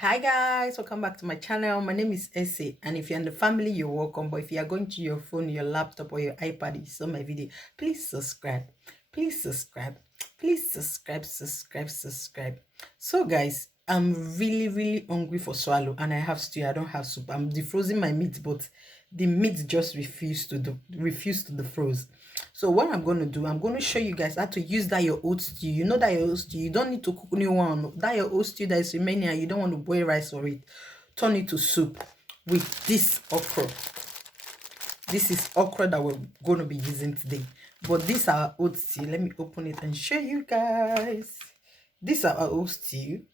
Hi guys, welcome back to my channel. My name is Essie, and if you're in the family, you're welcome. But if you are going to your phone, your laptop, or your iPad, you saw my video, please subscribe. Please subscribe. Please subscribe. So guys, I'm really hungry for swallow, and I have stew. I don't have soup. I'm defrosing my meat, but the meat just refused to defrost. So what I'm going to do, I'm going to show you guys how to use that your old stew. You know that your old stew, you don't need to cook new one. That your old stew that is remaining and you don't want to boil rice or it, turn it to soup with this okra. This is okra that we're going to be using today. But this is our old stew. Let me open it and show you guys. This is our old stew.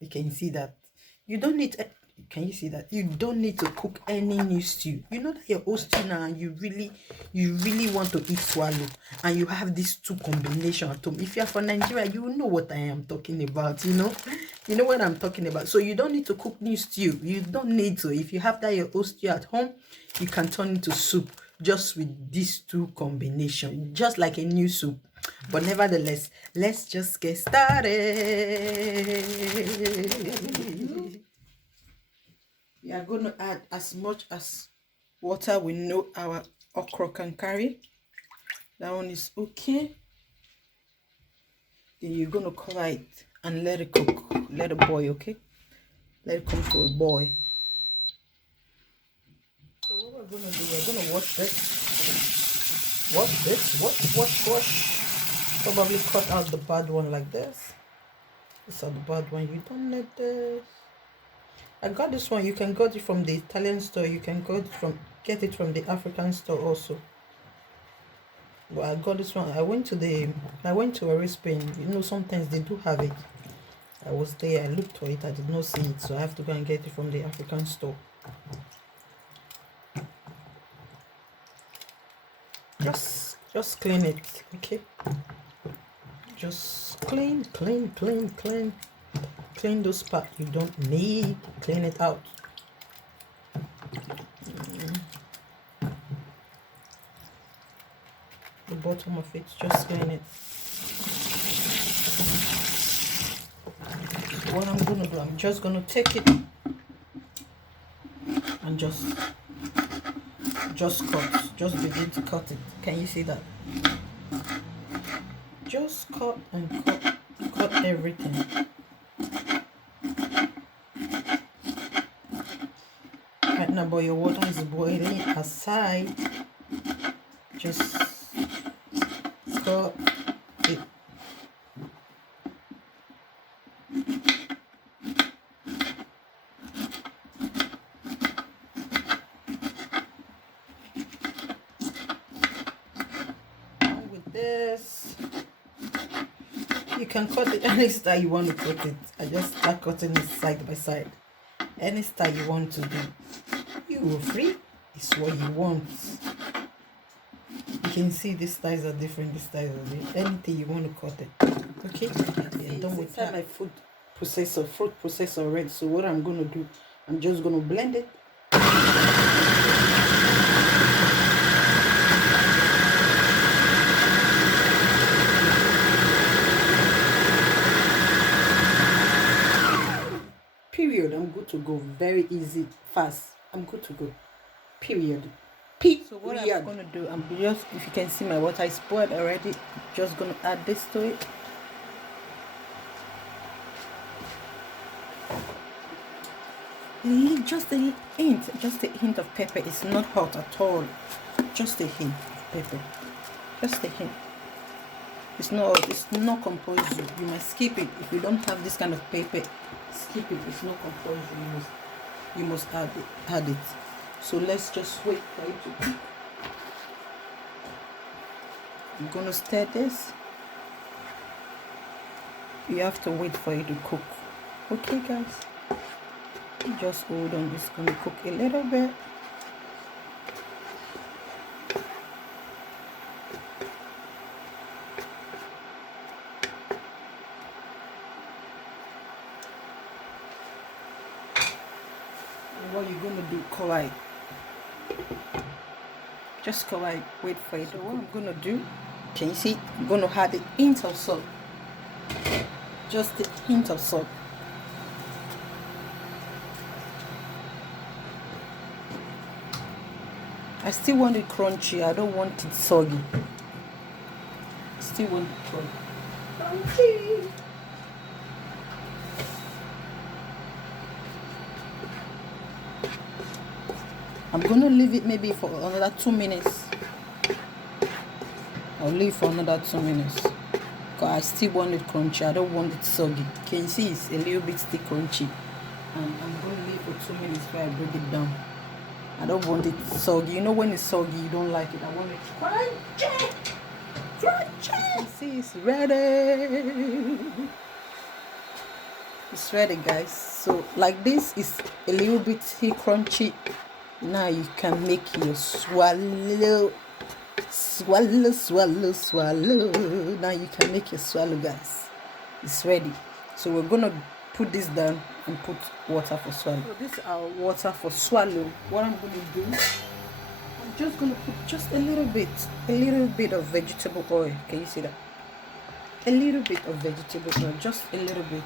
You can see that you don't need, can you see that you don't need to cook any new stew? You know that your old stew now, you really want to eat swallow, and you have these two combination at home. If you are from Nigeria, you know what I am talking about. You know what I'm talking about. So you don't need to cook new stew. You don't need to. If you have that your old stew at home, you can turn into soup just with these two combination, just like a new soup. But nevertheless, let's just get started. We are going to add as much as water we know our okra can carry. That one is okay. Then you're going to cover it and let it cook. Let it boil, okay? Let it come to a boil. So what we're going to do, we're going to wash this. Wash. Probably cut out the bad one like this. These are the bad one. You don't need this. I got this one. You can get it from the Italian store. You can get it from the African store also. But I got this one. I went to a Spain. You know, sometimes they do have it. I was there. I looked for it. I did not see it, so I have to go and get it from the African store. Just clean it, okay? Just clean those parts you don't need. Clean it out. The bottom of it, just clean it. So what I'm gonna do, I'm just gonna take it and just begin to cut it. Can you see that? Just cut everything. Right now, but your water is boiling aside. Just cut it. With this, you can cut it any style you want to cut it. I just start cutting it side by side. Any style you want to do, you are free. It's what you want. You can see these styles are different. These styles are different. Anything you want to cut it. Okay. Yeah, done with that. My fruit processor ready. So what I'm gonna do, I'm just gonna blend it. Period. I'm good to go. Very easy, fast. I'm good to go. Period. So what I'm gonna do, I'm just, if you can see my water is boiled already, just gonna add this to it. Just a hint of pepper. It's not hot at all. Just a hint of pepper. Just a hint. It's not compulsory. You must skip it. If you don't have this kind of pepper, skip it. It's not compulsory. You must add it. So let's just wait for it to cook. I'm gonna stir this. You have to wait for it to cook. Okay, guys. Just hold on. It's gonna cook a little bit. What you're gonna do, collide. Just collide. Wait for it. So what I'm gonna do, can you see? I'm gonna add a hint of salt. Just a hint of salt. I still want it crunchy. I don't want it soggy. I still want it crunchy. I'm gonna leave it maybe for another 2 minutes. I'll leave for another 2 minutes. Because I still want it crunchy. I don't want it soggy. Can you see it's a little bit still crunchy? And I'm gonna leave for 2 minutes before I break it down. I don't want it soggy. You know when it's soggy, you don't like it. I want it crunchy. Crunchy. You see it's ready. It's ready, guys. So like this is a little bit crunchy. Now you can make your swallow. Swallow, swallow, swallow. Now you can make your swallow, guys. It's ready. So we're gonna put this down and put water for swallow. So this is our water for swallow. What I'm gonna do, I'm just gonna put just a little bit of vegetable oil. Can you see that? A little bit of vegetable oil, just a little bit.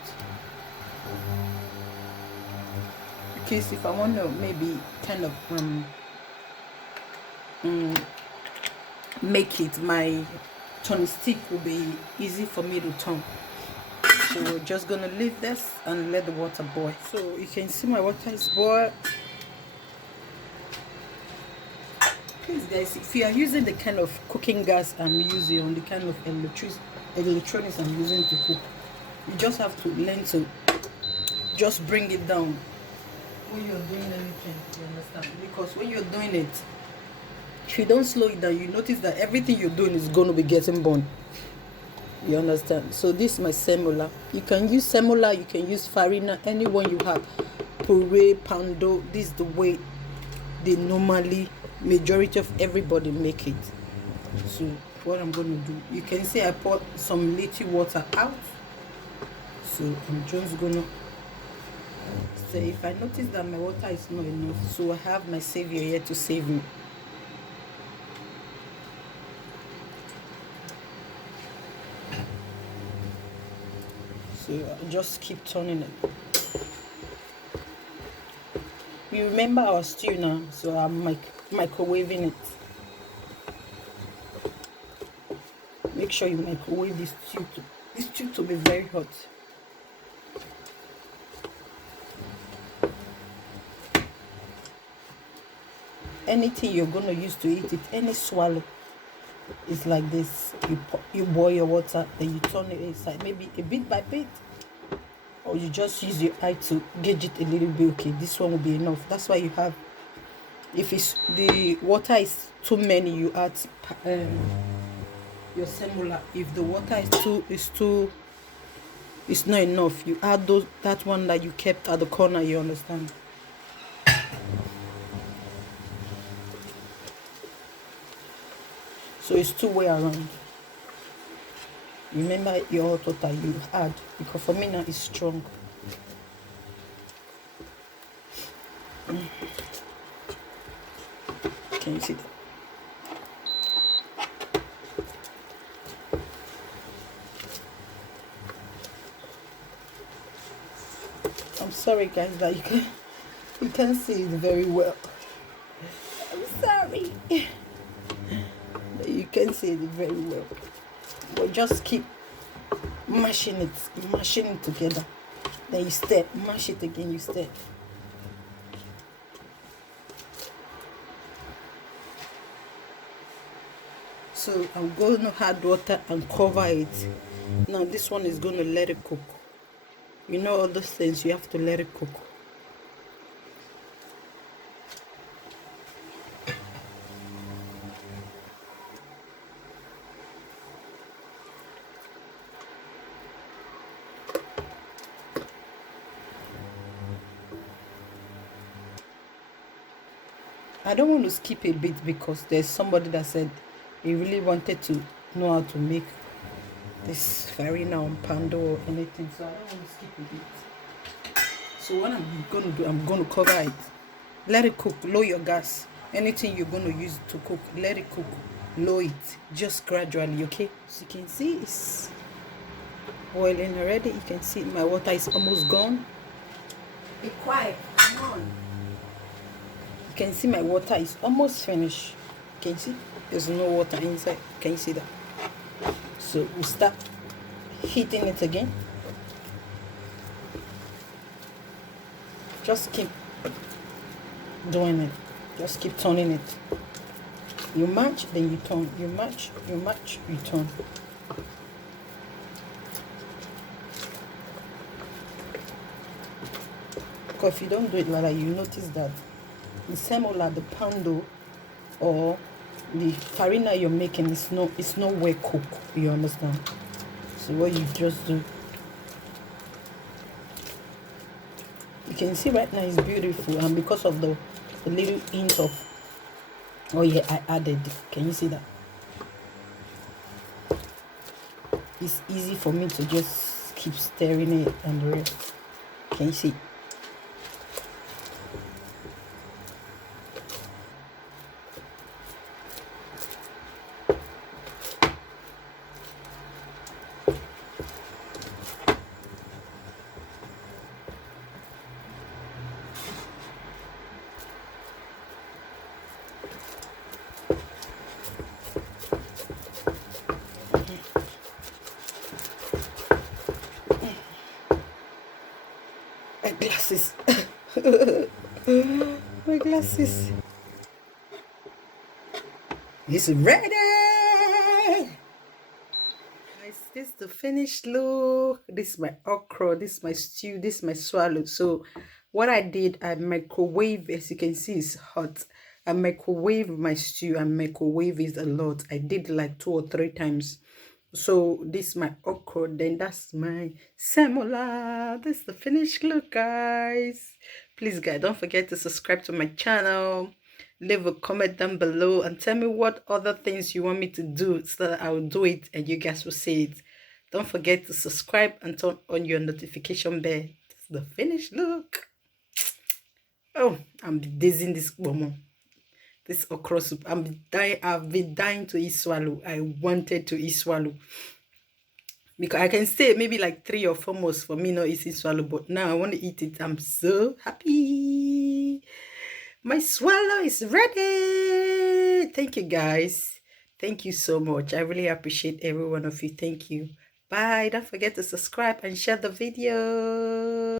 In case if I want to maybe kind of make it, my turn stick will be easy for me to turn. So we're just gonna leave this and let the water boil. So you can see my water is boiled. Please guys, if you are using the kind of cooking gas I'm using, on the kind of electronics I'm using to cook, you just have to learn to just bring it down when you're doing anything, you understand? Because when you're doing it, if you don't slow it down, you notice that everything you're doing is going to be getting burned. You understand? So this is my semola. You can use semola, you can use farina, anyone you have. Puree, pando. This is the way they normally, majority of everybody make it. So what I'm going to do, you can see I poured some little water out. So I'm just going to say, if I notice that my water is not enough, so I have my savior here to save me. So I just keep turning it. We remember our stew now, so I'm microwaving it. Make sure you microwave this stew to be very hot. Anything you're gonna use to eat it, any swallow, it's like this. You boil your water, then you turn it inside, maybe a bit by bit, or you just use your eye to gauge it a little bit. Okay, this one will be enough. That's why you have, if it's the water is too many, you add your semola. If the water it's not enough, you add that one that you kept at the corner. You understand? So it's two-way around. Remember your hot water you add, because for me now it's strong. Can you see that? I'm sorry guys that you can't see it very well. I'm sorry. You can see it very well, but just keep mashing it together. Then you stir, mash it again, you stir. So I'm going to add water and cover it. Now this one is going to let it cook. You know all those things, you have to let it cook. I don't want to skip a bit because there's somebody that said he really wanted to know how to make this farina on pando or anything, so I don't want to skip a bit. So what I'm going to do, I'm going to cover it. Let it cook. Lower your gas. Anything you're going to use to cook, let it cook. Lower it just gradually, okay? So you can see it's boiling already. You can see my water is almost gone. Be quiet. Come on. can see my water is almost finished. Can you see? There's no water inside. Can you see that? So we start heating it again. Just keep doing it. Just keep turning it. You match, then you turn. You match, you turn. Because if you don't do it like that, you notice that the semola, the pando, or the farina you're making is not well cooked. You understand? So what you just do, you can see right now it's beautiful, and because of the little hint of, oh yeah, I added. Can you see that? It's easy for me to just keep stirring it and the rest. Can you see? My glasses. My glasses. It's ready. Guys, this is the finished look. This is my okra. This is my stew. This is my swallow. So what I did, I microwave. As you can see, it's hot. I microwave my stew. I microwave it a lot. I did like 2 or 3 times. So this is my okra, then that's my semola. This is the finished look, guys. Please guys, don't forget to subscribe to my channel, leave a comment down below, and tell me what other things you want me to do so that I'll do it and you guys will see it. Don't forget to subscribe and turn on your notification bell. This is the finished look. Oh, I'm dazing this woman. This okra soup, I've been dying to eat swallow. I wanted to eat swallow, because I can say maybe like 3 or 4 months for me not eating swallow, but now I want to eat it. I'm so happy. My swallow is ready. Thank you guys. Thank you so much. I really appreciate every one of you. Thank you. Bye. Don't forget to subscribe and share the video.